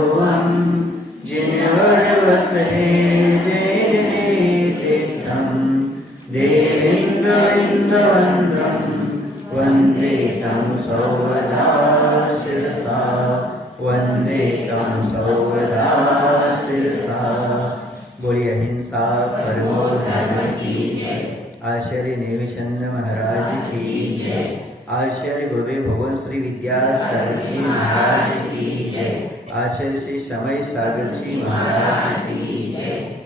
सर्वोऽहं जिनवरवसे जयतीर्थं देवेन्द्रवृन्दवन्दं वन्दे तं सर्वदा शिरसा वन्दे तं सर्वदा शिरसा। बोलिए अहिंसा परमो धर्म की जय। आचार्य नेमिचंद महाराज की जय। आचार्य गुरुदेव भगवान श्री विद्यासागर जी महाराज की जय। आचार्य श्री समय सागर जी महाराज की जय।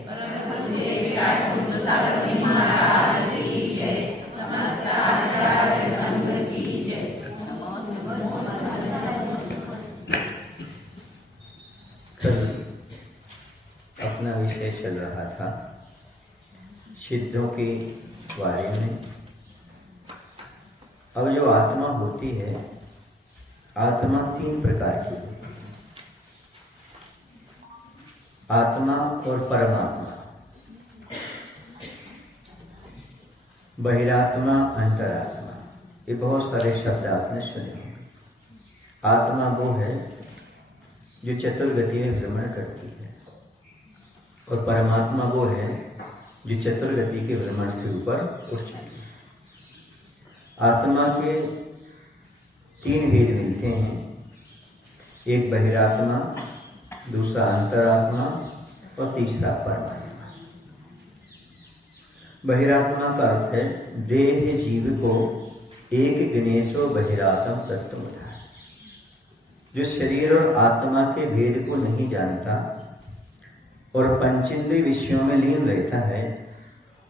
अपना विषय चल रहा था सिद्धों के बारे में। अब जो आत्मा होती है, आत्मा 3 प्रकार की है, आत्मा और परमात्मा, बहिरात्मा, अंतरात्मा। ये बहुत सारे शब्द आपने सुने होंगे। आत्मा वो है जो चतुर्गति में भ्रमण करती है और परमात्मा वो है जो चतुर्गति के भ्रमण से ऊपर उठ चुकी है। आत्मा के 3 भेद मिलते हैं, एक बहिरात्मा, दूसरा अंतरात्मा और तीसरा परमात्मा। बहिरात्मा का अर्थ है देह जीव को एक गणेशो बहिरात्म तत्त्वमता, जो शरीर और आत्मा के भेद को नहीं जानता और पंचेंद्रिय विषयों में लीन रहता है,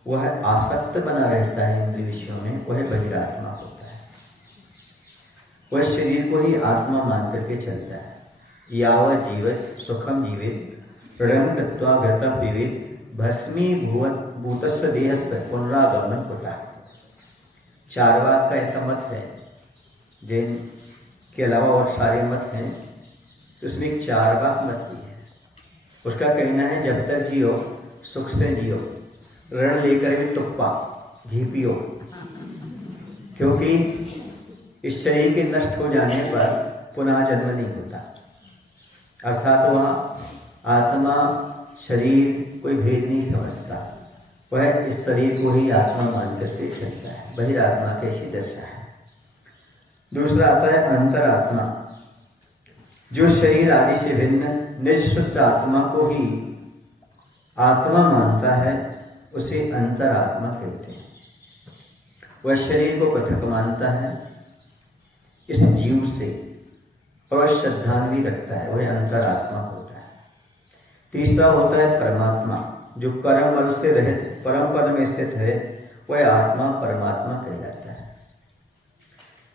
वह आसक्त बना रहता है इंद्रिय विषयों में, वह बहिरात्मा होता है। वह शरीर को ही आत्मा मान करके चलता है। यावत् जीवत् सुखम जीवित प्रणम कृत्वा घृतम विविध भस्मी भूतस्य देहस्य पुनरागमन होता है। चारवाक का ऐसा मत है, जैन के अलावा और सारे मत हैं, तो उसमें एक चारवाक मत भी है। उसका कहना है जब तक जियो सुख से जियो, ऋण लेकर भी तुप्पा घी पियो, क्योंकि इस शरीर के नष्ट हो जाने पर पुनः जन्म नहीं होता। अर्थात वह आत्मा शरीर कोई भेद नहीं समझता, वह इस शरीर को ही आत्मा मान करके चलता है। बहिरात्मा की ऐसी दशा है। दूसरा आता है अंतरात्मा, जो शरीर आदि से भिन्न निज शुद्ध आत्मा को ही आत्मा मानता है, उसे अंतरात्मा कहते हैं। वह शरीर को पृथक मानता है इस जीव से और श्रद्धांजलि रखता है, वह अंतरात्मा होता है। तीसरा होता है परमात्मा, जो कर्म बल से रहित परम पद में स्थित है, वह आत्मा परमात्मा कहलाता है।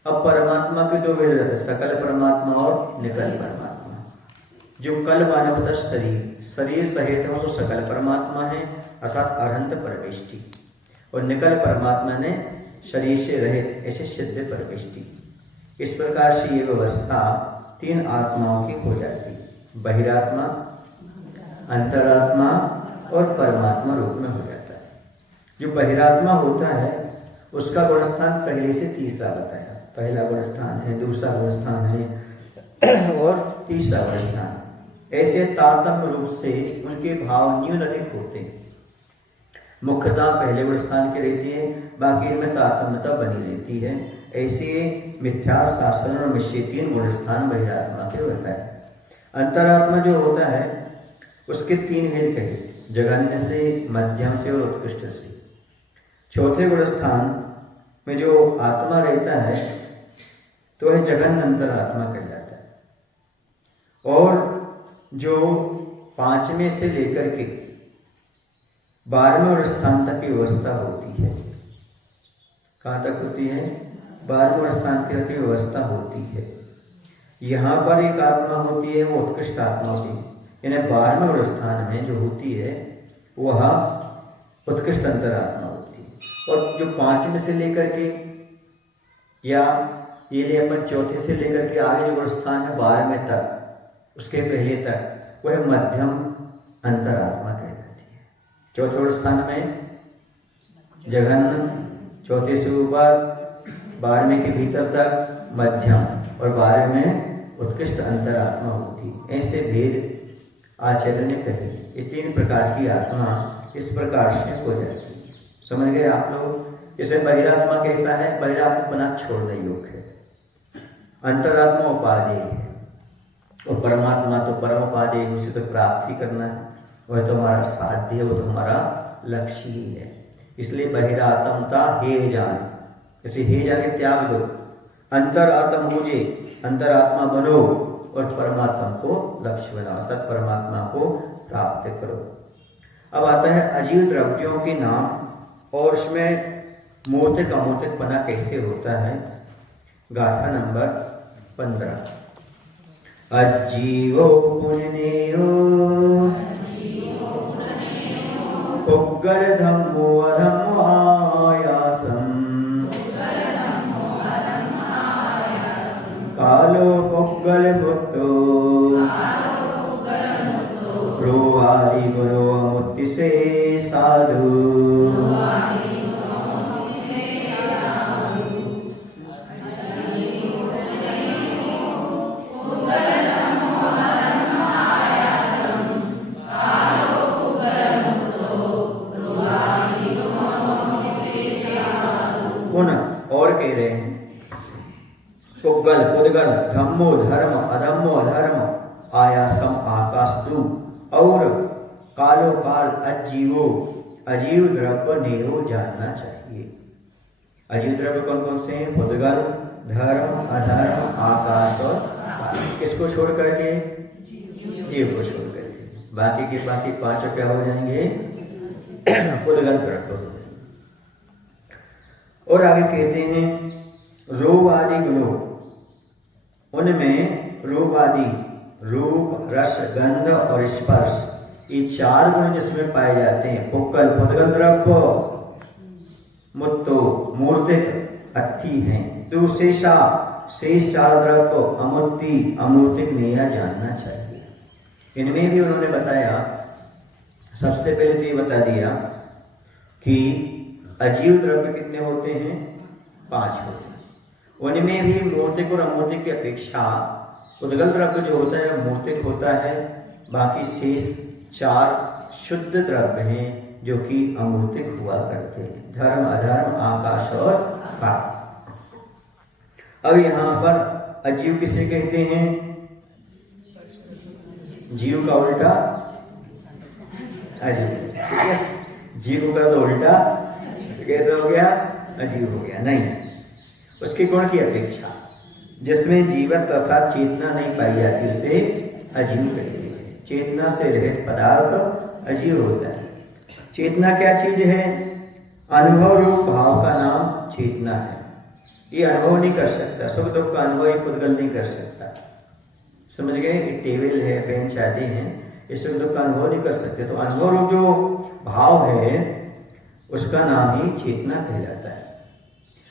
अब परमात्मा के 2 भेद रहते हैं, सकल परमात्मा और निकल परमात्मा। जो कल मानवता शरीर सहित है, वो सकल परमात्मा है, अर्थात अनंत परमेष्टि, और निकल परमात्मा ने शरीर से रहित, ऐसे सिद्ध परमेष्टि। इस प्रकार से ये व्यवस्था 3 आत्माओं की हो जाती है, बहिरात्मा, अंतरात्मा और परमात्मा रूप में हो जाता है। जो बहिरात्मा होता है उसका गुणस्थान पहले से तीसरा बताया। पहला गुणस्थान है, दूसरा गुणस्थान है और तीसरा गुणस्थान। ऐसे तारतम्य रूप से उनके भाव न्यून अधिक होते हैं। मुख्यता पहले गुणस्थान की रहती है, बाकी इनमें तारतम्यता बनी रहती है। ऐसे मिथ्या शासन और मिश्र 3 गुणस्थान बहिरात्मा के होता है। अंतरात्मा जो होता है उसके 3 भेद कहे, जघन्य से, मध्यम से और उत्कृष्ट से। चौथे गुणस्थान में जो आत्मा रहता है तो वह जघन्य अंतरात्मा कहलाता है। और जो 5वें से लेकर के 12वें स्थान तक की व्यवस्था होती है, कहाँ तक होती है? 12वें स्थान तक की व्यवस्था होती है। यहाँ पर एक आत्मा होती है, वो उत्कृष्ट आत्मा होती है, यानी 12वें स्थान में जो होती है वह उत्कृष्ट अंतरात्मा होती है। और जो 5वें से लेकर के, या ये लिए अपन 4थे से लेकर के आगे जो स्थान है 12वें तक, उसके पहले तक, वह मध्यम अंतरात्मा कहलाती है। 4थे स्थान में जघन्य, 4थे से ऊपर, 12वें के भीतर तक मध्यम, और 12वें में उत्कृष्ट अंतरात्मा होती है। ऐसे भेद आचार्य ने कहे। ये 3 प्रकार की आत्मा इस प्रकार से हो जाती है। समझ गए आप लोग। इसे बहिरात्मा कैसा है? बहिरात्मा छोड़ने योग्य है, अंतरात्मा उपादेय है, और परमात्मा तो परम उपादेय, उसे तो प्राप्ति करना है, वह तो हमारा साध्य है, वो तो हमारा लक्ष्य ही है। इसलिए बहिरात्मता हे जान, इसे हे जान के त्याग दो, अंतरात्म मुझे अंतरात्मा बनो और परमात्मा को लक्ष्य बनाओ, अर्थात परमात्मा को प्राप्त करो। अब आता है अजीव द्रव्यों के नाम, और उसमें मूर्तिक अमूर्तिकपना कैसे होता है। गाथा नंबर 15। अजीवो पुण्यो पुग्गल धम्मो अधम्मो आयासम् कालो पुग्गल मुक्तो रोवाली गुरो मुक्ति से साधु। और कह रहे हैं पुग्गल पुद्गल धम्मो धर्म अधम्मो अधर्म आयासम आकाश दू, और कालो काल अजीवो अजीव द्रव्य नेरो जानना चाहिए। अजीव द्रव्य कौन कौन से हैं? पुद्गल, धर्म, अधर्म, आकाश और काल। इसको छोड़ करके जीव को छोड़ करके बाकी के बाकी 5 क्या हो जाएंगे? पुद्गल द्रव्य। और आगे कहते हैं रूप आदि गुणों, उनमें रूप आदि रूप, रस, गंध और स्पर्श, ये 4 गुण जिसमें पाए जाते हैं। पुक्कल पुद्गल द्रव्य मुत्तो मूर्तिक अर्थी हैं। तो शेषा शेष 4 द्रव्य अमूर्ति अमूर्तिक नेया जानना चाहिए। इनमें भी उन्होंने बताया, सबसे पहले तो ये बता दिया कि अजीव द्रव्य कितने होते हैं? 5 होते हैं। उनमें भी मूर्तिक और अमूर्तिक की अपेक्षा उद्गल द्रव्य जो होता है मूर्तिक होता है, बाकी शेष 4 शुद्ध द्रव्य हैं जो कि अमूर्तिक हुआ करते हैं। धर्म, अधर्म, आकाश और काल। अब यहाँ पर अजीव किसे कहते हैं? जीव का उल्टा अजीव, ठीक है। जीव का तो उल्टा कैसे हो गया? अजीव हो गया। नहीं, उसके गुण की अपेक्षा जिसमें जीवत अर्थात चेतना नहीं पाई जाती उसे अजीव कहते हैं। चेतना से रहित पदार्थ अजीव होता है। चेतना क्या चीज है? अनुभव रूप भाव का नाम चेतना है। ये अनुभव नहीं कर सकता, सुख दुख का अनुभव ये पुद्गल नहीं कर सकता। समझ गए? ये टेबल है, बेंच आदि हैं, ये सुख दुख का अनुभव नहीं कर सकते। तो अनुभव रूप जो भाव है उसका नाम ही चेतना कहलाता है।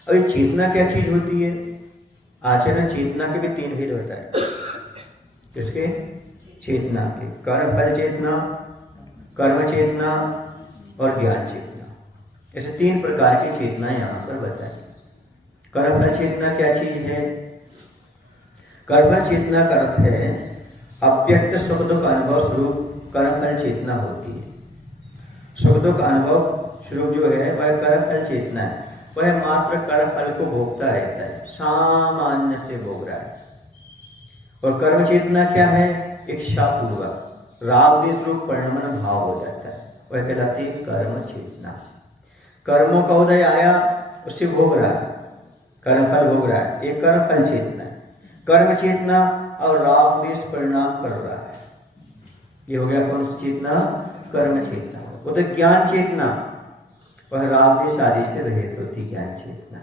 अब ये चेतना क्या चीज होती है? आचरण चेतना के भी 3 भेद होता है। किसके? चेतना के। कर्म फल चेतना, कर्म चेतना और ज्ञान चेतना। ऐसे 3 प्रकार की चेतना यहाँ पर बताई। कर्म फल चेतना क्या चीज है? कर्म फल चेतना का अर्थ है अव्यक्त सुख दुख अनुभव स्वरूप कर्म फल चेतना होती है। सुख दुख अनुभव स्वरूप जो है वह कर्म फल चेतना है। वह मात्र कर्म फल को भोगता रहता है, सामान्य से भोग रहा है। और कर्म चेतना क्या है? इच्छा पूर्वक राग देश रूप परिणमन भाव हो जाता है, वह कहलाती है कर्म चेतना। कर्मों का उदय आया, उससे भोग रहा है, कर्म फल भोग रहा है, एक कर्म फल चेतना है। कर्म चेतना और राग देश परिणाम कर रहा है, ये हो गया कौन सी चेतना? कर्म चेतना। वो तो ज्ञान चेतना, वह राग देश आदि से रहित होती ज्ञान चेतना।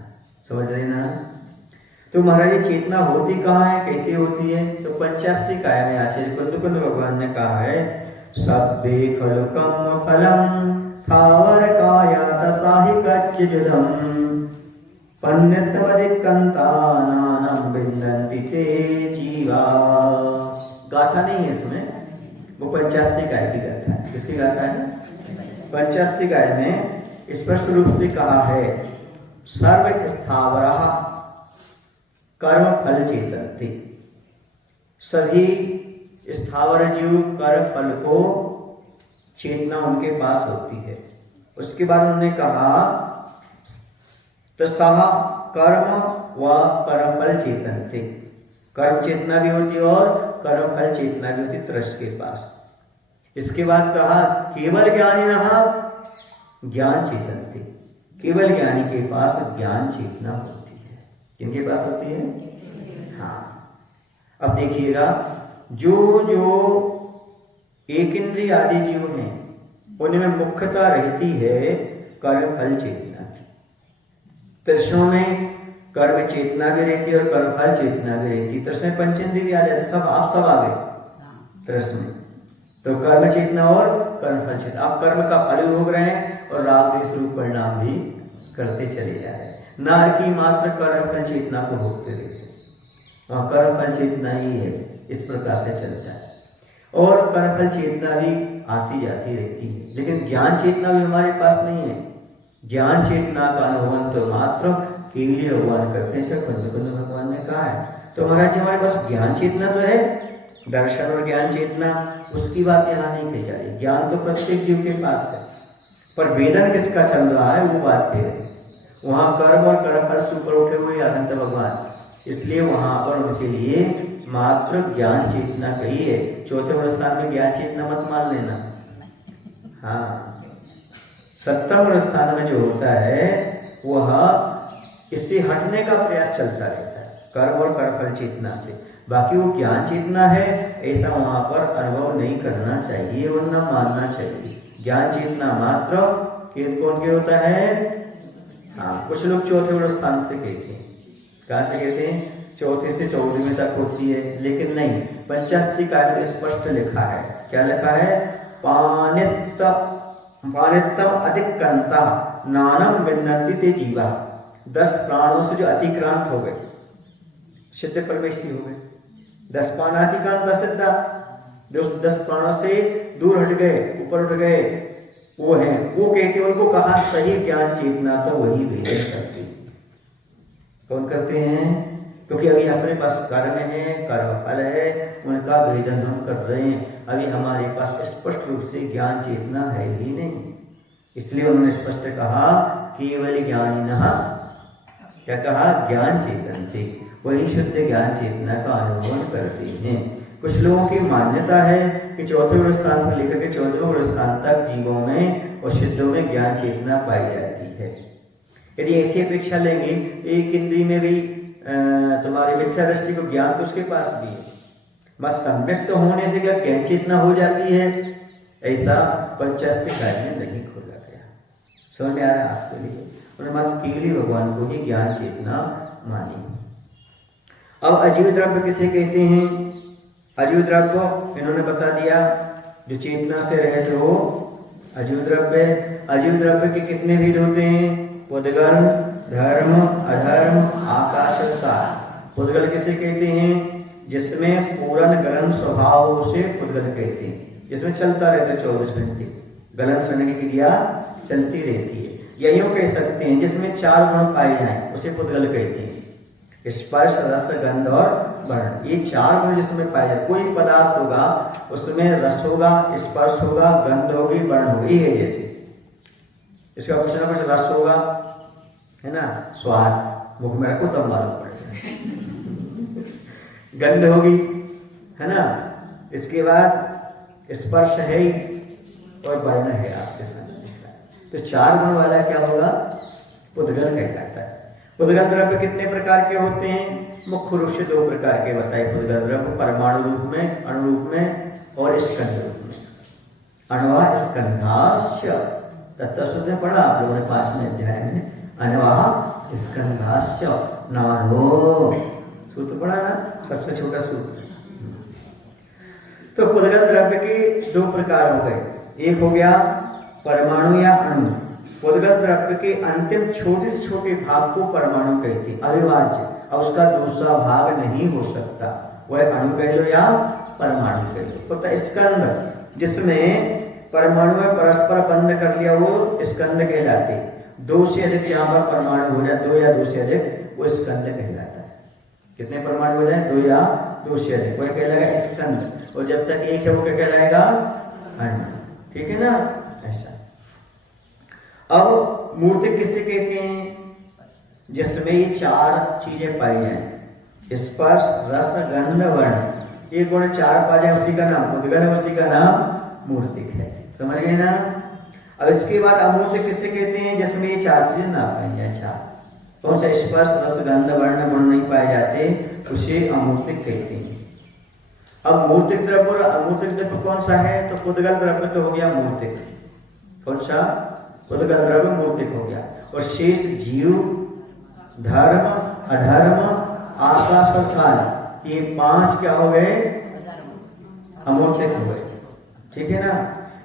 समझ रहे ना? तो महाराज ये चेतना होती कहाँ है, कैसे होती है? तो पंचास्ति काय में आचार्य कुंद भगवान ने कहा है सब्बे खलु कम फलम थावर काया तसाहि कच्चिजुदम पन्यत्वदिकंतानानं बिंदन्ति ते जीवा। गाथा नहीं है इसमें, वो पंचास्ति काय की गाथा है। किसकी गाथा है? पंचास्ति काय में स्पष्ट रूप से कहा है सर्व स्थावरः कर्म फल चेतन्ति। सभी स्थावर जीव कर फल को चेतना उनके पास होती है। उसके बाद उन्होंने कहा तसह कर्म व कर्मफल चेतन थे, कर्म चेतना भी होती और कर्मफल चेतना भी होती त्रस के पास। इसके बाद कहा केवल ज्ञानी नहा ज्ञान चेतन थे, केवल ज्ञानी के पास ज्ञान चेतना होती है। किनके पास होती है? हाँ। अब देखिएगा, जो जो एक इंद्रिय आदि जीव हैं उनमें मुख्यता रहती है कर्म फल चेतना की। तृष्णों में कर्म चेतना भी रहती है और कर्म फल चेतना भी रहती है। तृष्ण में पंचेंद्रिय भी आ जाते, सब आप सब आ गए तृष्ण में, तो कर्म चेतना और कर्म फल चेतना। आप कर्म का फल भोग रहे हैं और राग द्वेष रूप परिणाम भी करते चले जा रहे हैं। नार की मात्र कर्म फल चेतना को भोगते रहते, वहाँ कर्म फल चेतना ही है, इस प्रकार से चलता है। और कर्म फल चेतना भी आती जाती रहती है, लेकिन ज्ञान चेतना भी हमारे पास नहीं है। ज्ञान चेतना का अनुभव तो मात्र केवल भगवान करते हैं, पंचकुंज भगवान ने कहा है। तो महाराज जी हमारे पास ज्ञान चेतना तो है, दर्शन और ज्ञान चेतना, उसकी बात यहाँ नहीं कही जा रही। ज्ञान तो प्रत्येक जीव के पास है, पर वेदन किसका चल रहा है वो बात कह रहे। वहाँ कर्म और कर्मफल से ऊपर उठे हुए अनंत भगवान, इसलिए वहाँ पर उनके लिए मात्र ज्ञान चेतना कही है। चौथे स्थान में ज्ञान चेतना मत मान लेना। हाँ, सप्तम स्थान में जो होता है वह इससे हटने का प्रयास चलता रहता है, कर्म और कर्मफल चेतना से। बाकी वो ज्ञान चेतना है ऐसा वहां पर अनुभव नहीं करना चाहिए वरना मानना चाहिए। ज्ञान चेतना मात्र कौन के होता है? हाँ, कुछ लोग चौथे स्थान से कहते हैं। कहाँ से कहते हैं? चौथे से 14वें तक होती है, लेकिन नहीं, पंचास्ति काव्य में स्पष्ट लिखा है। क्या लिखा है? पानित्तम अधिकंता नानम विन्नति ते जीवा। 10 प्राणों से जो अतिक्रांत हो गए, सिद्ध परमेष्ठी हो गए। 10 प्राणातिक्रांत सिद्धा, जो 10 प्राणों से दूर हट गए, ऊपर उठ गए, वो हैं। वो कहते हैं, उनको कहा सही ज्ञान चेतना तो वही भेदन करते। कौन करते हैं? क्योंकि अभी अपने पास कर्म है, कर्म फल है, उनका भेदन हम कर रहे हैं। अभी हमारे पास स्पष्ट रूप से ज्ञान चेतना है ही नहीं, इसलिए उन्होंने स्पष्ट कहा केवल ज्ञानिनः, क्या कहा? ज्ञान चेतन थे, वही शुद्ध ज्ञान चेतना का अनुभव करते हैं। कुछ लोगों की मान्यता है कि चौथे स्थान से लेकर के 14वें स्थान तक जीवों में और सिद्धों में ज्ञान चेतना पाई जाती है। यदि ऐसी अपेक्षा लेंगे तो एक इंद्रिय में भी तुम्हारे मिथ्या दृष्टि को ज्ञान तो उसके पास भी है, बस सम्यक्त होने से क्या ज्ञान चेतना हो जाती है? ऐसा पंचास्ति काव्य में नहीं खोला गया। समझ में आ रहा है आपके लिए? उन्होंने मात्र केवल भगवान को ही ज्ञान चेतना मानी। अब अजीव द्रव्य किसे कहते हैं? अजीव द्रव्य इन्होंने बता दिया, जो चेतना से रहित हो अजीव द्रव्य। अजीव द्रव्य के कितने भेद होते हैं? पुद्गल, धर्म, अधर्म, आकाशता। पुद्गल किसे कहते हैं? जिसमें पूर्ण गलन स्वभाव से पुद्गल कहते हैं, जिसमें चलता रहता है 24 घंटे, गलन सड़ने की क्रिया चलती रहती है। या यूं कह सकते हैं जिसमें 4 गुण पाए जाएं उसे पुद्गल कहते हैं। स्पर्श, रस, गंध और वर्ण, ये 4 गुण जिसमें पाए जाए। कोई पदार्थ होगा उसमें रस होगा, स्पर्श होगा, गंध होगी, वर्ण होगी। ये जैसे इसका कुछ ना कुछ रस होगा, है ना, स्वाद, मुख में रखो तब मालूम पड़ेगा। गंध होगी, है ना, इसके बाद स्पर्श है और वर्ण है आपके सामने। तो 4 गुण वाला क्या होगा? पुद्गल कहलाता है। पुद्गल द्रव्य कितने प्रकार के होते हैं? मुख्य रूप से 2 प्रकार के बताए पुद्गल द्रव्य, परमाणु रूप में, अणु रूप में और स्कंध रूप में। अण्वा स्कंधाश्च, तत्वसूत्र में पढ़ा आप लोगों ने 5वें अध्याय में। अण्वा स्कंधाश्च नानो, सूत्र पढ़ा ना, सबसे छोटा सूत्र। तो पुद्गल द्रव्य के 2 प्रकार हो गए। एक हो गया परमाणु या अणु। पुद्गल द्रव्य के अंतिम छोटे से छोटे भाग को परमाणु कहते हैं, अविभाज्य, और उसका दूसरा भाग नहीं हो सकता, वह अणु कह लो या परमाणु कह लो। तो स्कंद, जिसमें परमाणु में परस्पर बंध कर लिया, वो स्कंद कहलाते। 2 से अधिक यहाँ पर परमाणु हो जाए, 2 या 2 से अधिक, वो स्कंद कहलाता है। कितने परमाणु हो जाए? 2 या दो से अधिक, वह कहलाएगा स्कंद, और जब तक एक है वो क्या कहलाएगा? अंड। ठीक है ना? ऐसा। अब मूर्ति किससे कहते हैं? जिसमें ये चार चीजें पाई जाए, स्पर्श, रस, गंध, वर्ण, ये गुण चार पा जाए, उसी का नाम उद्गल, उसी का नाम मूर्तिक है। समझ गए ना? अब इसके बाद अमूर्तिक किससे कहते हैं? जिसमें ये चार चीजें ना पाई जाए। अच्छा, कौन सा? स्पर्श, रस, गंध, वर्ण, गुण नहीं पाए जाते, उसे अमूर्तिक कहते हैं। अब मूर्तिक द्रव्य और अमूर्तिक द्रव्य कौन सा है? तो पुद्गल द्रव्य तो हो गया मूर्तिक। कौन सा? पुद्गल द्रव्य मूर्तिक हो गया। और शेष जीव, धर्म, अधर्म, आकाश और काल, ये पांच क्या हो गए? अमूर्तिक हो गए। ठीक है ना?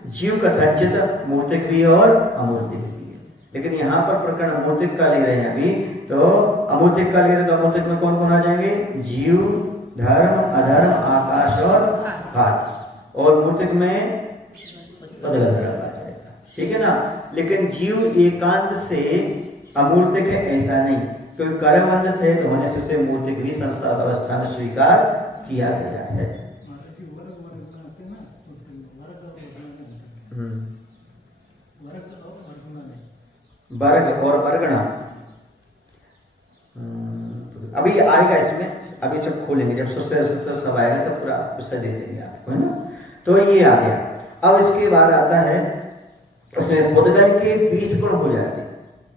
जीव कथंचित मूर्तिक भी और अमूर्तिक भी है, लेकिन यहाँ पर प्रकरण अमूर्तिक का ले रहे हैं अभी, तो अमूर्तिक का ले रहे, तो अमूर्तिक में कौन कौन आ जाएंगे? जीव, धर्म, अधर्म, आकाश और काल, और मूर्तिक में पुद्गल द्रव्य आ जाएगा। ठीक है ना? लेकिन जीव एकांत से अमूर्तिक है ऐसा नहीं, क्योंकि कर्मबंध से तो होने से उसे मूर्तिक भी संसार अवस्था में स्वीकार किया गया है। वर्ग और वर्गणा अभी आएगा इसमें, अभी जब खोलेंगे, जब सब आएगा तो पूरा विषय दे देंगे आपको, है ना? तो ये आ गया। अब इसके बाद आता है उसमें पुद्गल के 20 गुण हो जाते हैं।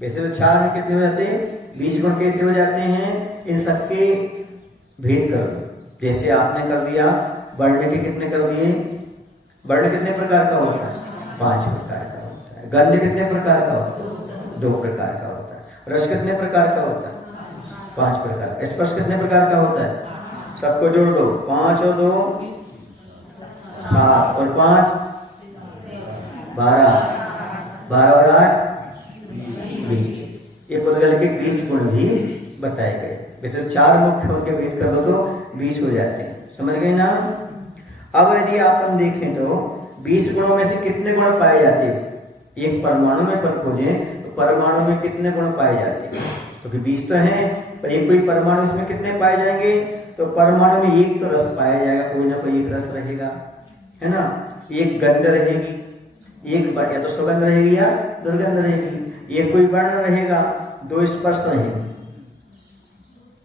वैसे तो 4 में कितने हो जाते हैं? 20 गुण कैसे हो जाते हैं? इन सबके भेद कर दो। जैसे आपने कर दिया, वर्ण के कितने कर दिए? वर्ण कितने प्रकार का होता है? 5 प्रकार का होता है। गंध कितने प्रकार का होता है? 2 प्रकार का होता है। रस कितने प्रकार का होता है? 5 प्रकार का। स्पर्श कितने प्रकार का होता है? सबको जोड़ दो, 5 और 2 7 और 5 12, 12 और 8 20। ये पुद्गल के 20 गुण भी बताए गए। वैसे 4 मुख्य उनके भेद कर दो तो 20 हो जाते हैं। समझ गए ना? अब यदि अपन देखें तो 20 गुणों में से कितने गुण पाए जाते हैं? एक परमाणु में पर खोजें तो परमाणु में कितने गुण पाए जाते हैं? क्योंकि 20 तो हैं, पर एक कोई परमाणु इसमें कितने पाए जाएंगे? तो परमाणु में एक तो रस पाया जाएगा, कोई ना कोई एक रस रहेगा, है ना? एक गंध रहेगी, एक या तो सुगंध रहेगी या दुर्गंध रहेगी, एक कोई वर्ण रहेगा, 2 स्पर्श रहेंगे।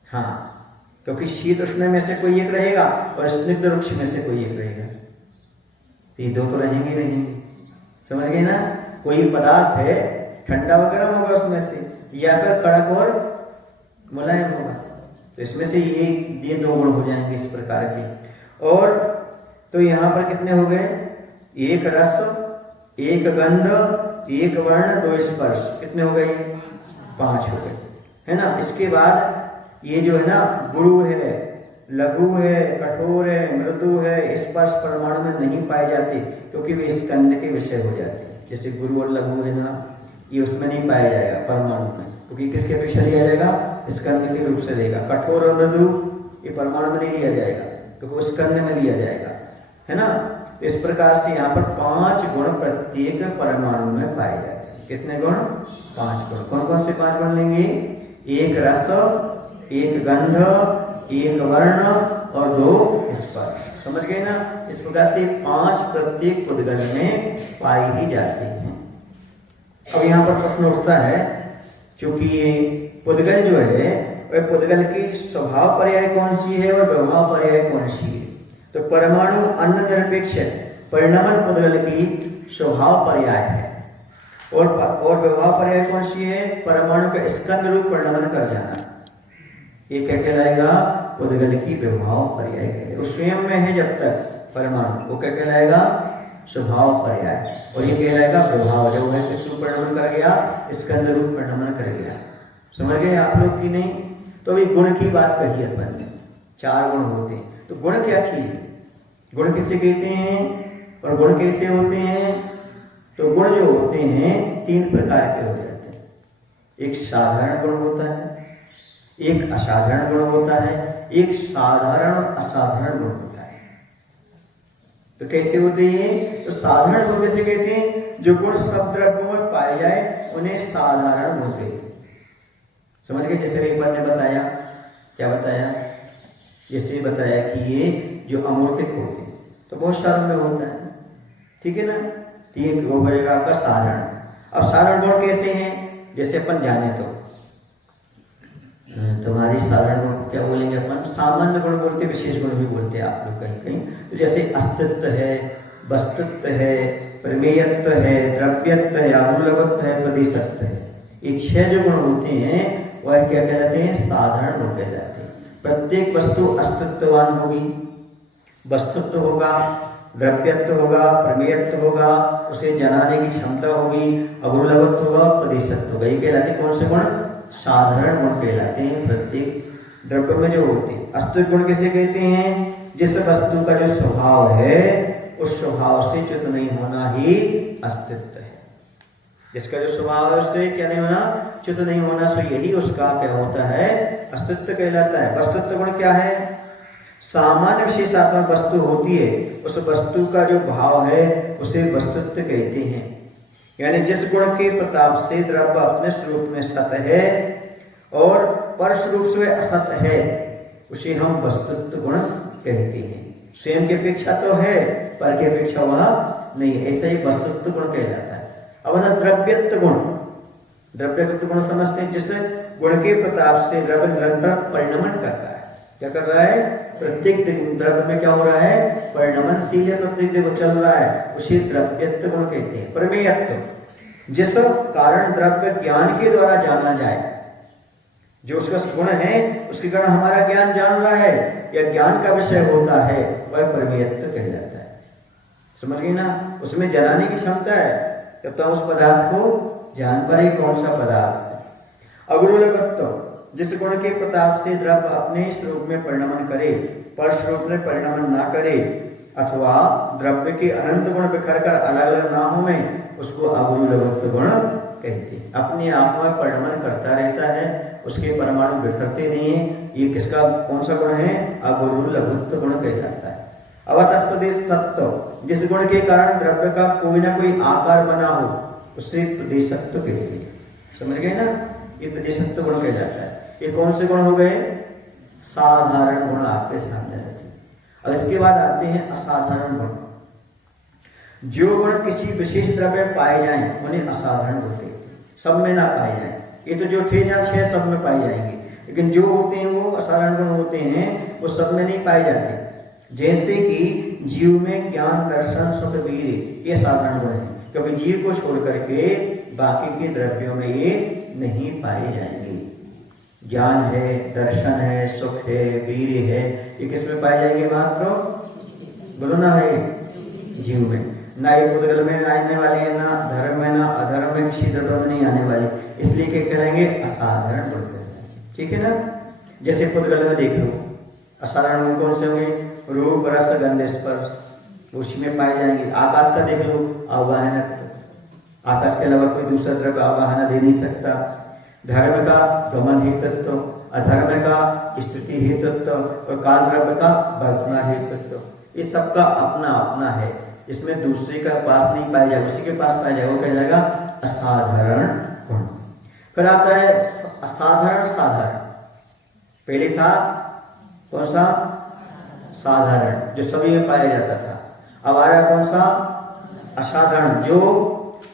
हाँ, क्योंकि शीत उष्ण में से कोई एक रहेगा और स्निग्ध रुक्ष में से कोई एक रहेगा, तो ये 2 तो रहेंगे रहेंगे। समझ गए ना? कोई पदार्थ है ठंडा वगैरह होगा उसमें से, या फिर कड़क और मुलायम होगा, तो इसमें से ये 2 गुण हो जाएंगे इस प्रकार के। और तो यहाँ पर कितने हो गए? एक रस, एक गंध, एक वर्ण, 2 स्पर्श, कितने हो गए? 5 हो गए, है ना? इसके बाद ये जो है ना, गुरु है, लघु है, कठोर है, मृदु है, स्पर्श परमाणु में नहीं पाए जाते, क्योंकि वे स्कंद के विषय हो जाते हैं। जैसे गुरु और लघु है ना, ये उसमें नहीं पाया जाएगा परमाणु में, क्योंकि किसके अपेक्षा लिया जाएगा? स्कंद के रूप से लेगा। कठोर और मृदु ये परमाणु में नहीं लिया जाएगा, क्योंकि वो स्कंद में लिया जाएगा, है ना? इस प्रकार से यहाँ पर 5 गुण प्रत्येक परमाणु में पाए जाते हैं। कितने गुण? 5 गुण। कौन कौन से 5 गुण लेंगे? एक रस, एक गंध, एक वर्ण और 2 स्पर्श। समझ गए ना? इस प्रकार से 5 प्रत्येक पुद्गल में पाई ही जाती हैं। अब यहाँ पर प्रश्न उठता है, क्योंकि ये पुद्गल जो है वह पुद्गल की स्वभाव पर्याय कौन सी है और व्यवहार पर्याय कौन सी है? तो परमाणु अन्न निरपेक्ष परिणमन पुद्गल की स्वभाव पर्याय है, और व्यवहार पर्याय कौन सी है? परमाणु का स्कंद रूप परिणमन कर जाना। ये क्या कहलाएगा? पुद्गल की व्यवहार पर्याय कहलाएगा। वो स्वयं में है जब तक परमाणु, वो क्या कहलाएगा? स्वभाव पर्याय। और ये कहलाएगा व्यवहार, जब वह किस रूप परिणमन कर गया? स्कंद रूप परिणमन कर गया। समझ गए आप लोग की नहीं? तो अभी गुण की बात कही अपन ने, 4 गुण होते हैं। तो गुण क्या चीज है? गुण किसे कहते हैं और गुण कैसे होते हैं? तो गुण जो होते हैं 3 प्रकार के हो जाते हैं। एक साधारण गुण होता है, एक असाधारण गुण होता है, एक साधारण और असाधारण गुण होता है। तो कैसे होते हैं? तो साधारण गुण किसे कहते हैं? जो गुण सब द्रव्यों में पाए जाए उन्हें साधारण गुण कहते हैं। समझ गए? जैसे एक बार ने बताया, क्या बताया? जैसे बताया कि ये जो अमूर्तिक होते हैं तो बहुत सारों में होता है, ठीक है ना। तो ये हो जाएगा आपका साधारण। अब साधारण गुण कैसे हैं, जैसे अपन जाने तो तुम्हारी साधारण गुण क्या बोलेंगे अपन, सामान्य गुण बोलते, विशेष गुण भी बोलते हैं आप लोग कहीं कहीं। तो जैसे अस्तित्व है, वस्तुत्व है, प्रमेयत्व है, द्रव्यत्व है, आमूलवत्व है, प्रदेशत्व है, ये 6 जो गुण होते हैं वह क्या कहलाते हैं, साधारण गुण कहलाते हैं। प्रत्येक वस्तु अस्तित्ववान होगी, वस्तुत्व होगा, द्रव्यत्व होगा, प्रमेयत्व होगा, उसे जनाने की क्षमता होगी, अमूलवत्व होगा, प्रदेशत्व होगा। ये कहलाते कौन से गुण, साधारण गुण कहलाते हैं। प्रत्येक द्रव्य में जो होते हैं। अस्तित्व गुण किसे कहते हैं, जिस वस्तु का जो स्वभाव है उस स्वभाव से च्युत नहीं होना ही अस्तित्व है। जिसका जो स्वभाव है उससे क्या नहीं होना, च्युत नहीं होना, सो यही उसका क्या होता है, अस्तित्व कहलाता है। वस्तुत्व गुण क्या है, सामान्य विशेषात्मक वस्तु होती है, उस वस्तु का जो भाव है उसे वस्तुत्व कहते हैं। यानी जिस गुण के प्रताप से द्रव्य अपने स्वरूप में सत है और पर स्वरूप से असत है, उसे हम वस्तुत्व गुण कहते हैं। स्वयं की अपेक्षा तो है, पर की अपेक्षा वह नहीं है, ऐसा ही वस्तुत्व गुण कहलाता है। अब ना द्रव्यत्व गुण, द्रव्यत्व गुण समझते हैं, जिस गुण के प्रताप से द्रव्य निरंतर परिणमन करता है। क्या कर रहा है, प्रत्येक द्रव्य में क्या हो रहा है, परिणमनशील है, प्रत्येक द्रव्य चल रहा है, उसे द्रव्यत्व गुण कहते हैं। प्रमेयत्व, जिस कारण द्रव्य ज्ञान के द्वारा जाना जाए, जो उसका गुण है उसके कारण हमारा ज्ञान जान रहा है या ज्ञान का विषय होता है, वह प्रमेयत्व कहलाता है। समझ गई ना, उसमें जलाने की क्षमता है, तब तो उस पदार्थ को जान पर ही कौन सा पदार्थ है। अगुरुलकत्व, जिस गुण के प्रताप से द्रव्य अपने स्वरूप में परिणमन करे पर स्वरूप में परिणमन ना करे, अथवा द्रव्य के अनंत गुण बिखर कर अलग अलग ना हो में, उसको अगुरुलकत्व गुण कहते हैं। अपने आप में परिणमन करता रहता है, उसके परमाणु बिखरते नहीं है, ये किसका कौन सा गुण है, अगुरुलकत्व गुण कहलाता है। अवतत्प्रदेश सत्व, जिस गुण के कारण द्रव्य का कोई ना कोई आकार बना हो उससे प्रदेशत्व कहते हैं। समझ गए ना, ये प्रदेशत्व गुण कहलाता है। ये कौन से गुण हो गए, साधारण गुण आपके सामने रखे। अब इसके बाद आते हैं असाधारण गुण। जो गुण किसी विशेष द्रव्य में पाए जाएं उन्हें असाधारण गुण कहते हैं। सब में ना पाए जाएं, ये तो जो थे यहाँ 6 सब में पाए जाएंगे, लेकिन जो होते हैं वो असाधारण गुण होते हैं, वो सब में नहीं पाए जाते। जैसे कि जीव में ज्ञान, दर्शन, सुख, वीर, ये साधारण गुण है, क्योंकि जीव को छोड़ करके बाकी के द्रव्यों में ये नहीं पाए जाएंगे। ज्ञान है, दर्शन है, सुख है, वीर है, ये किस में पाए जाएंगे, मात्र बोलो ना है, जीव में। ना ये पुद्गल में आने वाले हैं, ना धर्म में, ना अधर्म में, किसी द्रव्य में नहीं आने वाले, इसलिए क्या करेंगे, असाधारण गुण। ठीक है ना। जैसे पुद्गल में देख लो, असाधारण गुण कौन से होंगे, रूप, रस, गंध, स्पर्श, उसी में पाए जाएंगे। आकाश का देख लो, आवाहन, आकाश के अलावा कोई दूसरा द्रव्य आवाहन दे नहीं सकता। धर्म का गमन हेतुत्व, अधर्म का स्थिति हेतुत्व और काल द्रव्य का वर्तना हेतुत्व, ये सबका अपना अपना है, इसमें दूसरे का पास नहीं पाया जाए, उसी के पास पाया जाए, वो कहलाएगा असाधारण गुण। फिर आता है असाधारण साधारण। पहले था कौन सा, साधारण, जो सभी में पाया जाता था। अब आ रहा कौन सा, असाधारण, जो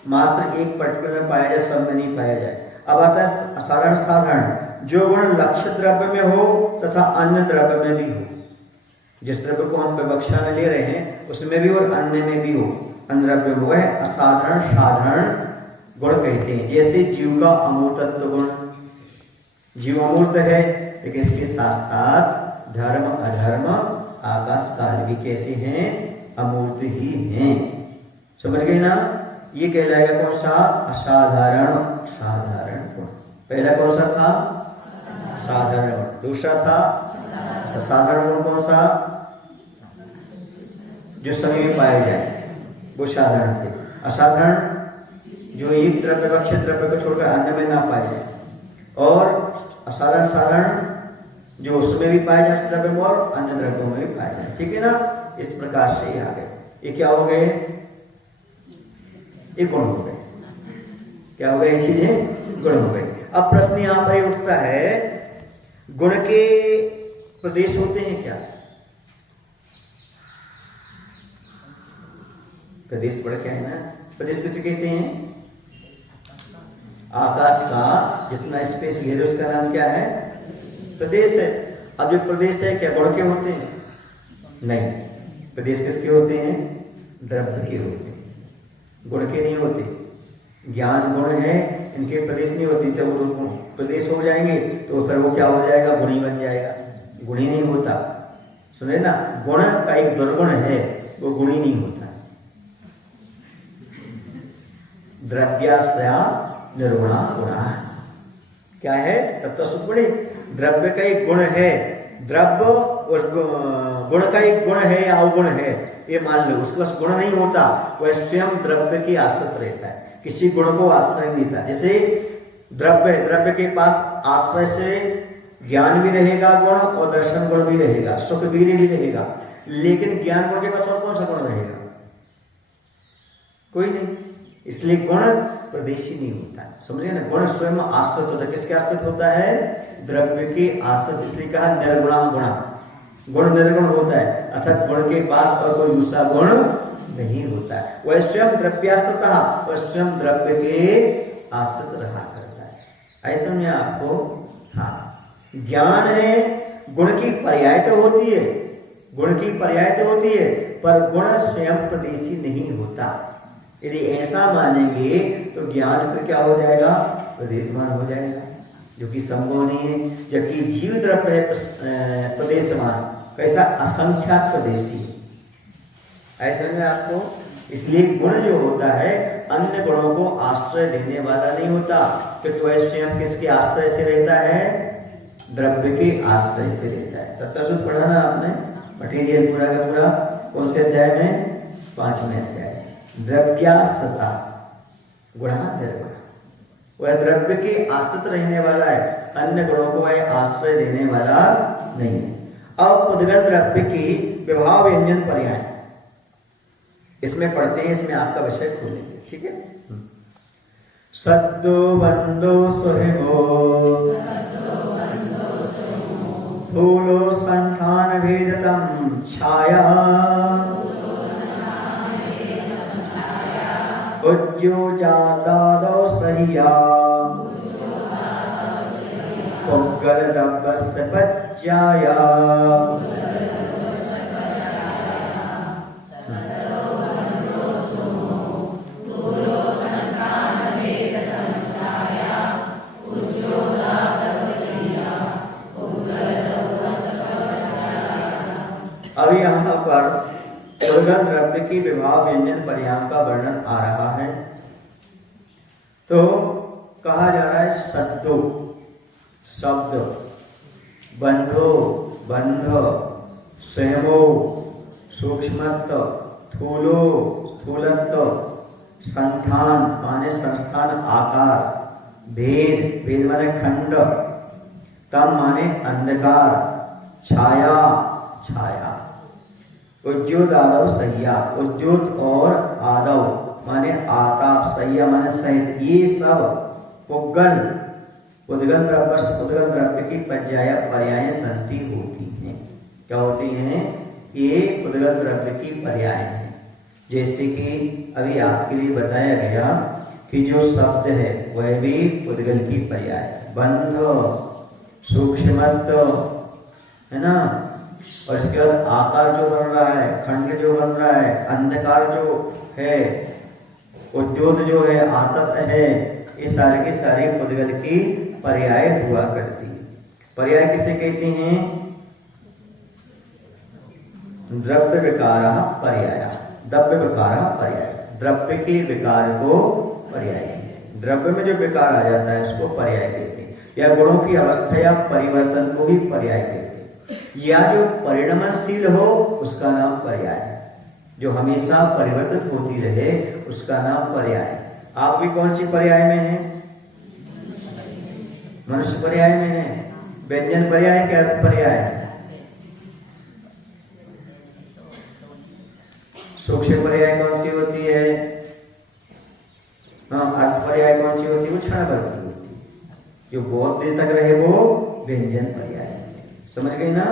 मात्र एक पर्टिकुलर में पाया जाए, सब में नहीं पाया जाए। अब आता है असाधारण साधारण, जो गुण लक्ष्य द्रव्य में हो तथा अन्य द्रव्य में भी हो। जिस द्रव्य को हम विवक्षा में ले रहे हैं उसमें भी और अन्य में भी हो, अन्य द्रव्य में, वह असाधारण साधारण गुण कहते हैं। जैसे जीव का अमूर्तत्व गुण, जीव अमूर्त है, लेकिन इसके साथ साथ धर्म, अधर्म, आकाश, काल भी कैसे हैं, अमूर्त ही हैं। समझ गए ना। ये कहलाएगा कौन सा, असाधारण साधारण गुण। पहला कौन सा था, साधारण गुण। दूसरा था साधारण गुण कौन सा, जो सभी में पाए जाए, वो साधारण थे। असाधारण, जो एक द्रव्य लक्ष्य द्रव्य को छोड़कर अन्य में ना पाए जाए। और असाधारण साधारण, जो उसमें भी पाए जाए, उस द्रव्य में और अन्य द्रव्यों में भी पाए जाए। ठीक है ना। इस प्रकार से ये आ गए। ये क्या हो गए, ये गुण हो गए। क्या हो गए, ये चीजें गुण हो गए। अब प्रश्न यहां पर उठता है, गुण के प्रदेश होते हैं क्या? प्रदेश पढ़ क्या है ना, प्रदेश किसे कहते हैं? आकाश का जितना स्पेस घेरे उसका नाम क्या है? प्रदेश है। अब जो प्रदेश है क्या गुण के होते हैं? नहीं, प्रदेश किसके होते हैं? द्रव्य के होते हैं, गुण के नहीं होते। ज्ञान गुण है, इनके प्रदेश नहीं होती। जब वो प्रदेश हो जाएंगे तो फिर वो क्या हो जाएगा? गुणी बन जाएगा। गुणी नहीं होता, सुने ना, गुण का एक दुर्गुण है, वो गुणी नहीं होता। द्रव्याश्रया निर्गुणा गुणा क्या है? तब तो सुन पड़े, द्रव्य का एक गुण है, द्रव्य उस गुण का एक गुण है या अवगुण है, ये मान लो। उसके पास गुण नहीं होता, वह स्वयं द्रव्य की आश्रित रहता है, किसी गुण को आश्रय नहीं था। जैसे द्रव्य के पास आश्रय से ज्ञान भी रहेगा गुण, और दर्शन गुण भी रहेगा, सुख वीर्य भी रहेगा। लेकिन ज्ञान गुण के पास और कौन सा गुण रहेगा? कोई नहीं। इसलिए गुण प्रदेशी नहीं होता है, समझिए ना। गुण स्वयं आश्रित होता है, किसके आश्रित होता है? द्रव्य के आश्रित। इसलिए कहा निर्गुणा गुणा, गुण निर्गुण होता है, अर्थात गुण के पास और कोई दूसरा गुण नहीं होता है। वह स्वयं द्रव्याश्रित, वह स्वयं द्रव्य के आश्रित रहा करता है। ऐसा में आपको हाँ, ज्ञान है, गुण की पर्याय तो होती है, गुण की पर्याय तो होती है, पर गुण स्वयं प्रदेशी नहीं होता। यदि ऐसा मानेंगे तो ज्ञान फिर क्या हो जाएगा? प्रदेशमान हो जाएगा, जो कि संभव नहीं है। जबकि जीव द्रव्य है प्रदेशमान, कैसा? असंख्यात प्रदेशी। ऐसे में आपको, इसलिए गुण जो होता है अन्य गुणों को आश्रय देने वाला नहीं होता, क्योंकि वह स्वयं किसके आश्रय से रहता है? द्रव्य के आश्रय से रहता है। तत्वसुध पढ़ा ना आपने, मटेरियल पूरा का पूरा, कौन से अध्याय में? 5वें अध्याय। द्रव्याश्रता गुणा निर्गुण, वह द्रव्य के आश्रित रहने वाला है, अन्य गुणों को वह आश्रय देने वाला नहीं है। अब उद्गत द्रव्य की विभाव व्यंजन पर्याय इसमें पढ़ते हैं, इसमें आपका विषय खोलेंगे, ठीक है। सद्दो बंदो सुहिमो स्थूलो संठान भेदतम छाया उज्जोजादादो सहिया पुग्गलदब्बस्य पज्जाया। अभी यहाँ पर उद्गत द्रव्य की विभाव व्यंजन पर्याय का वर्णन आ रहा है। तो कहा जा रहा है सद्दो शब्द, बंधो बंध, सहमो सूक्ष्मत्व, थूलो स्थूलत्व, संस्थान माने संस्थान आकार, भेद भेद माने खंड, तम माने अंधकार, छाया छाया, उज्जोत आदव सैया, उज्जोत और आदव माने आताप, सैया माने सहित, ये सब पुग्गल उद्गल द्रव्य की पर्याय संति होती हैं। क्या होती हैं? ये उद्गल द्रव्य की पर्याय है। जैसे कि अभी आपके लिए बताया गया कि जो शब्द है वह भी उद्गल की पर्याय है। बंध, सूक्ष्मत्व, है ना, और इसके बाद आकार जो बन रहा है, खंड जो बन रहा है, अंधकार जो है, उद्योत जो है, आतप है, ये सारे के सारे उद्गल की पर्याय हुआ करती है। पर्याय किसे कहते हैं? द्रव्य विकार पर्याय, द्रव्य विकार पर्याय, द्रव्य के विकार को पर्याय, द्रव्य में जो विकार आ जाता है उसको पर्याय कहते हैं, या गुणों की अवस्था या परिवर्तन को भी पर्याय कहते हैं, या जो परिणमनशील हो उसका नाम पर्याय है, जो हमेशा परिवर्तित होती रहे उसका नाम पर्याय है। आप भी कौन सी पर्याय में हैं? मनुष्य पर्याय में है। व्यंजन पर्याय के अर्थ पर्याय, सूक्ष्म पर्याय कौन सी होती है? अर्थ पर्याय कौन सी होती है? वो क्षणवर्ती होती है, जो बहुत देर तक रहे वो व्यंजन पर्याय होती है। समझ गए ना?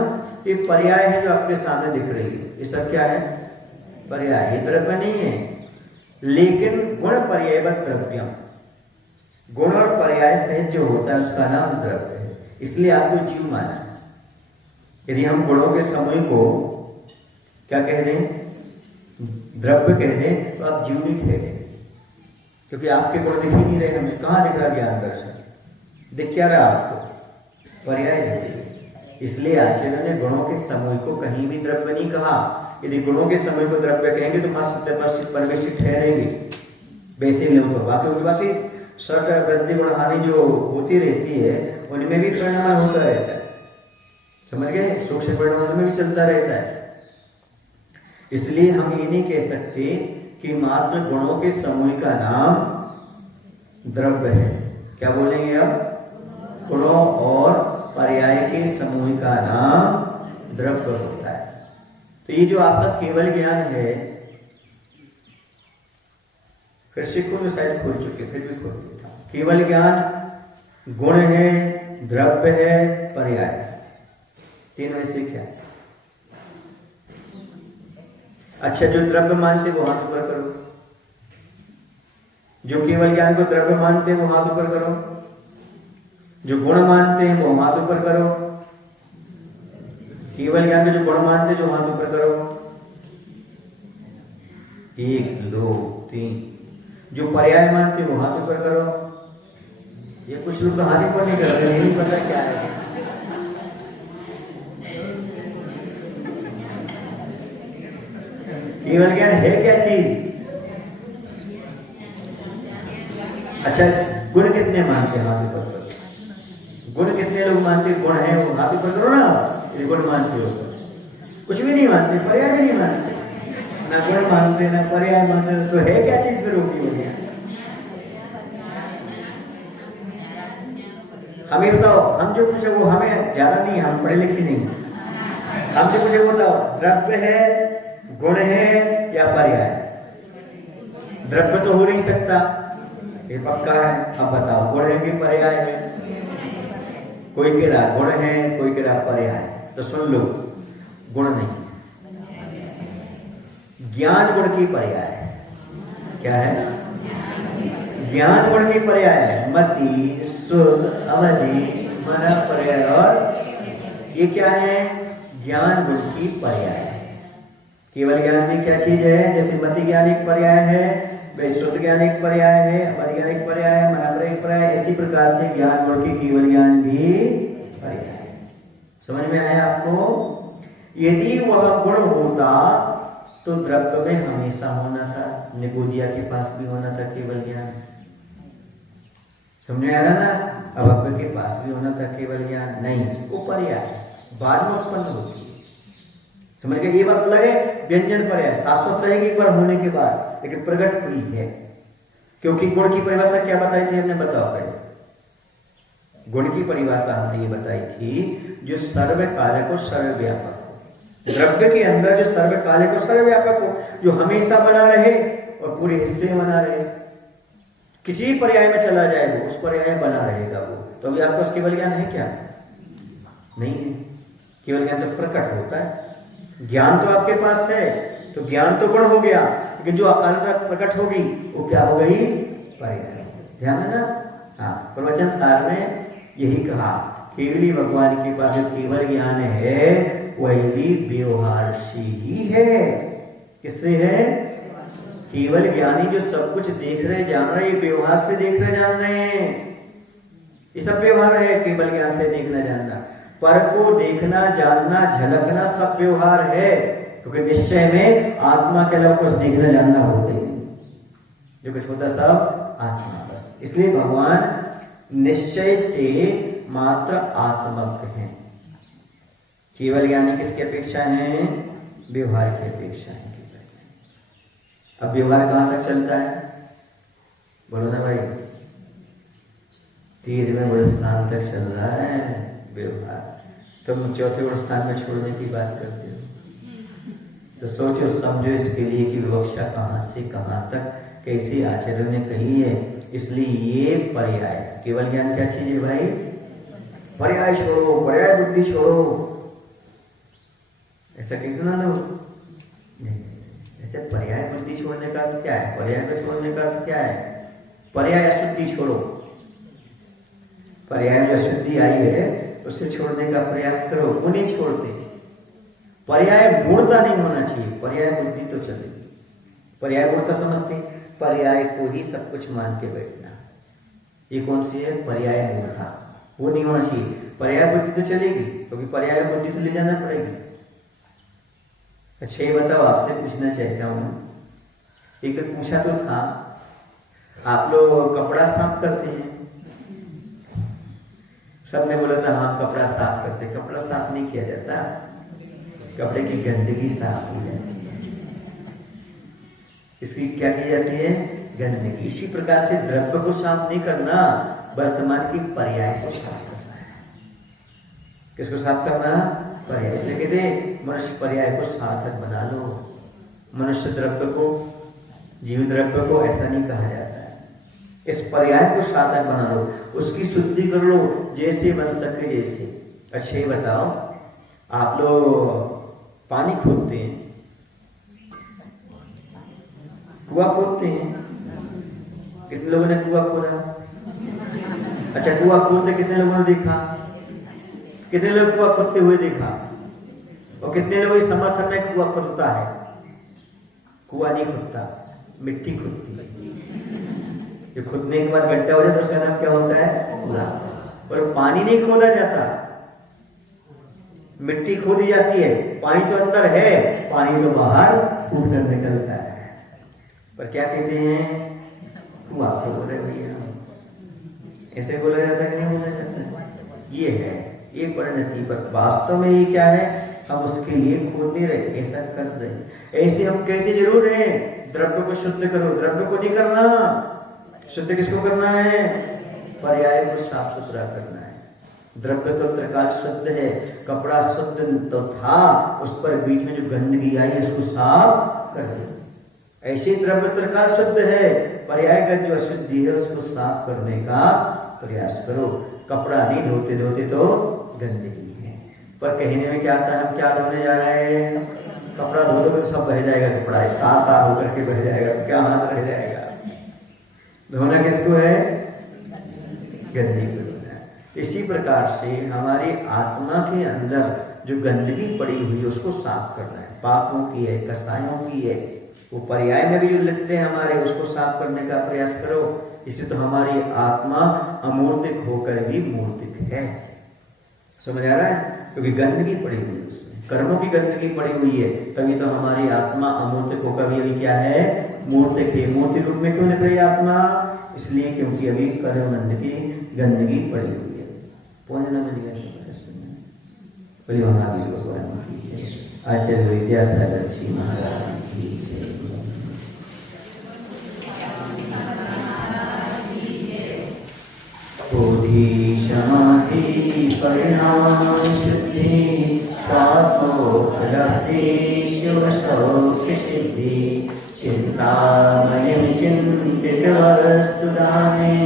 ये पर्याय है जो आपके सामने दिख रही है, ये सब क्या है? पर्याय, ये द्रव्य नहीं है। लेकिन गुण पर्यायवत द्रव्यम, गुण और पर्याय सहित जो होता है उसका नाम द्रव्य है। इसलिए आपको जीव माना है। यदि हम गुणों के समूह को क्या कह दें, द्रव्य कह दें, तो आप जीव नहीं ठहरे, क्योंकि आपके गुण दिख ही नहीं रहे हमें। कहाँ दिख रहा ज्ञान दर्शन? दिख क्या रहा आपको? पर्याय दिख रही। इसलिए आचार्य ने गुणों के समूह को कहीं भी द्रव्य नहीं कहा। यदि गुणों के समूह को द्रव्य कहेंगे तो मस्त परवेशित ठहरेंगे, वैसे लोग तो बाकी उनके पास भी सट वृद्धि गुण हानि जो होती रहती है उनमें भी परिणाम होता रहता है, समझ गए? सूक्ष्म परिणाम में भी चलता रहता है। इसलिए हम ये नहीं कह सकते कि मात्र गुणों के समूह का नाम द्रव्य है। क्या बोलेंगे अब? गुणों और पर्याय के समूह का नाम द्रव्य होता है। तो ये जो आपका केवल ज्ञान है, फिर से खोलो, शायद खोल चुके, फिर भी खोल देता हूं। केवल ज्ञान गुण है, द्रव्य है, पर्याय, तीन में से क्या? अच्छा, जो द्रव्य मानते वो हाथ ऊपर करो, जो केवल ज्ञान को द्रव्य मानते वो हाथ ऊपर करो, जो गुण मानते हैं वो हाथ ऊपर करो, केवल ज्ञान में जो गुण मानते जो हाथ ऊपर करो, 1 2 3। जो पर्याय मानते वो हाथ ऊपर करो। ये कुछ लोग तो हाथ ऊपर नहीं करते, नहीं पता क्या है। केवल ज्ञान है क्या चीज? अच्छा, गुण कितने मानते हैं? हाथ ऊपर करो। गुण कितने लोग मानते हैं? गुण है वो हाथ ऊपर करो ना। ये गुण मानते हो, कुछ भी नहीं मानते, पर्याय भी नहीं मानते, ना गुण मानते ना पर्याय मानते, तो है क्या चीज फिर? रोकी हो गया। हमें बताओ, हम जो पूछे वो हमें ज्यादा नहीं, हम पढ़े लिखे नहीं, हम जो पूछे वो बताओ, द्रव्य है, गुण है या पर्याय? द्रव्य तो हो नहीं सकता, ये पक्का है। अब बताओ, गुण है कि पर्याय है? कोई कह रहा गुण है, कोई कह रहा पर्याय है। तो सुन लो, गुण नहीं, ज्ञान गुण की पर्याय है। क्या है? ज्ञान गुण की पर्याय है। मति, सुध, अवधि, मन, पर्याय, और ये क्या है? ज्ञान गुण की पर्याय है। केवल ज्ञान भी क्या चीज है? जैसे मति ज्ञान एक पर्याय है, वैसे शुद्ध ज्ञान एक पर्याय है, अवधि ज्ञान एक पर्याय है, मन पर एक पर्याय, इसी प्रकार से ज्ञान गुण की केवल ज्ञान भी पर्याय है। समझ में आया आपको? यदि वह गुण होता तो द्रव्य में हमेशा होना था, निगोदिया के पास भी होना था केवल ज्ञान। समझ में आ रहा ना? अभव्य के पास भी होना था केवल ज्ञान। नहीं, वो पर्याय बाद में उत्पन्न होती है। समझ गए? ये बात अलग है, व्यंजन पर्याय शाश्वत रहेगी एक बार होने के बाद, लेकिन प्रकट हुई है। क्योंकि गुण की परिभाषा क्या बताई थी हमने? बताओ पहले। गुण की परिभाषा हमने ये बताई थी, जो सर्वकालिक और सर्वव्यापक हो। द्रव्य के अंदर जो सर्वकालिक और सर्वव्यापक हो, जो हमेशा बना रहे और पूरे हिस्से में बना रहे। किसी भी पर्याय में चला जाए वो उस पर्याय में बना रहेगा वो। तो अभी आपको केवल ज्ञान है क्या? नहीं है। केवल ज्ञान तो प्रकट होता है। ज्ञान तो आपके पास है, तो ज्ञान तो गुण हो गया, लेकिन जो अकाल प्रकट होगी वो क्या हो गई? पर्याय। ध्यान है ना? हाँ, प्रवचन सार में यही कहा, केवली भगवान के पास जो केवल ज्ञान है वही व्यवहार से ही है। किससे है? केवल ज्ञानी जो सब कुछ देख रहे जान रहे, व्यवहार से देख रहे जान रहे हैं। ये सब व्यवहार है, केवल ज्ञान से देखना जानना। पर को देखना जानना झलकना सब व्यवहार है, क्योंकि निश्चय में आत्मा के अलावा कुछ देखना जानना होता ही नहीं। जो कुछ होता सब आत्मा बस। इसलिए भगवान निश्चय से मात्र आत्मज्ञ है। केवल ज्ञानी किसकी अपेक्षा है? व्यवहार की अपेक्षा है। अब व्यवहार कहां तक चलता है? बोलो ना भाई। 3वें गुण स्थान तक चल रहा है व्यवहार। तुम 4थे गुण स्थान में छोड़ने की बात करते हो, तो सोचो समझो इसके लिए कि विवक्षा कहां से कहां तक कैसे आचार्य ने कही है। इसलिए ये पर्याय, केवल ज्ञान क्या चीज है भाई? पर्याय छोड़ो, पर्याय बुद्धि छोड़ो। ऐसा कितना लोग नहीं। ऐसे पर्याय बुद्धि छोड़ने का अर्थ क्या है? पर्याय को छोड़ने का अर्थ क्या है? पर्याय अशुद्धि छोड़ो, पर्याय में अशुद्धि आई है उसे छोड़ने का प्रयास करो। वो नहीं छोड़ते। पर्याय मूर्ता नहीं होना चाहिए, पर्याय बुद्धि तो चलेगी। पर्याय मूर्ता समझते, पर्याय को ही सब कुछ मान के बैठना, ये कौन सी है? पर्याय मूर्ता। वो नहीं होना चाहिए। पर्याय बुद्धि तो चलेगी, क्योंकि पर्याय बुद्धि तो ले जाना पड़ेगी। अच्छा ये बताओ, आपसे पूछना चाहता हूं, एक तो पूछा तो था, आप लोग कपड़ा साफ करते हैं? सबने बोला था हाँ कपड़ा साफ करते। कपड़ा साफ नहीं किया जाता, कपड़े की गंदगी साफ की जाती है। इसकी क्या की जाती है? गंदगी। इसी प्रकार से द्रव्य को साफ नहीं करना, वर्तमान की पर्याय को साफ करना है। किसको साफ करना? पर्याय। इसलिए कहते मनुष्य पर्याय को सार्थक बना लो। मनुष्य द्रव्य को, जीव द्रव्य को ऐसा नहीं कहा जाता है। इस पर्याय को सार्थक बना लो, उसकी शुद्धि कर लो जैसे बन सके जैसे। अच्छा ये बताओ, आप लोग पानी खोदते हैं, कुआं खोदते हैं, कितने लोगों ने कुआं खोदा? अच्छा कुआं खोदते कितने लोगों ने देखा? कितने लोग कुआं खोदते हुए देखा? और कितने लोग इस समर्थन में कुआं खोदता है? कुआं नहीं खोदता, मिट्टी खोदती है। जो खोदने के बाद गड्ढा हो जाता है उसका नाम क्या होता है? कुआं। और पानी नहीं खोदा जाता, मिट्टी खोदी जाती है। पानी तो अंदर है, पानी तो बाहर फूट कर निकलता है। पर क्या कहते हैं? कुआं खोद रहे भैया। ऐसे बोला जाता है कि नहीं बोला जाता? ये है, ये परिणति। पर वास्तव में ये क्या है? हम उसके लिए खोद नहीं रहे, ऐसा कर रहे। ऐसे हम कहते जरूर हैं द्रव्य को शुद्ध करो, द्रव्य को नहीं करना। शुद्ध किसको करना है? पर्याय को साफ सुथरा करना है। द्रव्य तो त्रिकाल शुद्ध है, कपड़ा शुद्ध तो था, उस पर बीच में जो गंदगी आई उसको साफ कर दो। ऐसे द्रव्य त्रिकाल शुद्ध है, पर्यायगत जो अशुद्धि है उसको साफ करने का प्रयास करो। कपड़ा नहीं धोते धोते तो गंदगी है, पर कहने में क्या आता है? हम क्या धोने जा रहे हैं? कपड़ा धो दो सब बह जाएगा, कपड़ा तार तार होकर के बह जाएगा, क्या हाथ रह जाएगा? धोना किसको है? गंदगी को धोना है। इसी प्रकार से हमारी आत्मा के अंदर जो गंदगी पड़ी हुई है उसको साफ करना है। पापों की है, कसायों की है, वो पर्याय में भी जो लिखते हैं हमारे, उसको साफ करने का प्रयास करो। इससे तो हमारी आत्मा अमूर्तिक होकर भी मूर्तिक है। समझ आ रहा है? क्योंकि गंदगी पड़ी हुई है उसमें, कर्मों की गंदगी पड़ी हुई है, तभी तो हमारी आत्मा अमूर्तिक होकर भी अभी क्या है? मूर्तिक है। मूर्ति रूप में क्यों निकल रही आत्मा? इसलिए क्योंकि अभी कर्म की गंदगी पड़ी हुई है। पुण्य न मिल गया आचार्य विद्यासागर जी महाराज की जय। बोधि समाधि परिणाम शुद्धि स्वात्मोपलब्धि शिव सौख्य सिद्धि चिंतामणि चिंतित वस्तुदाने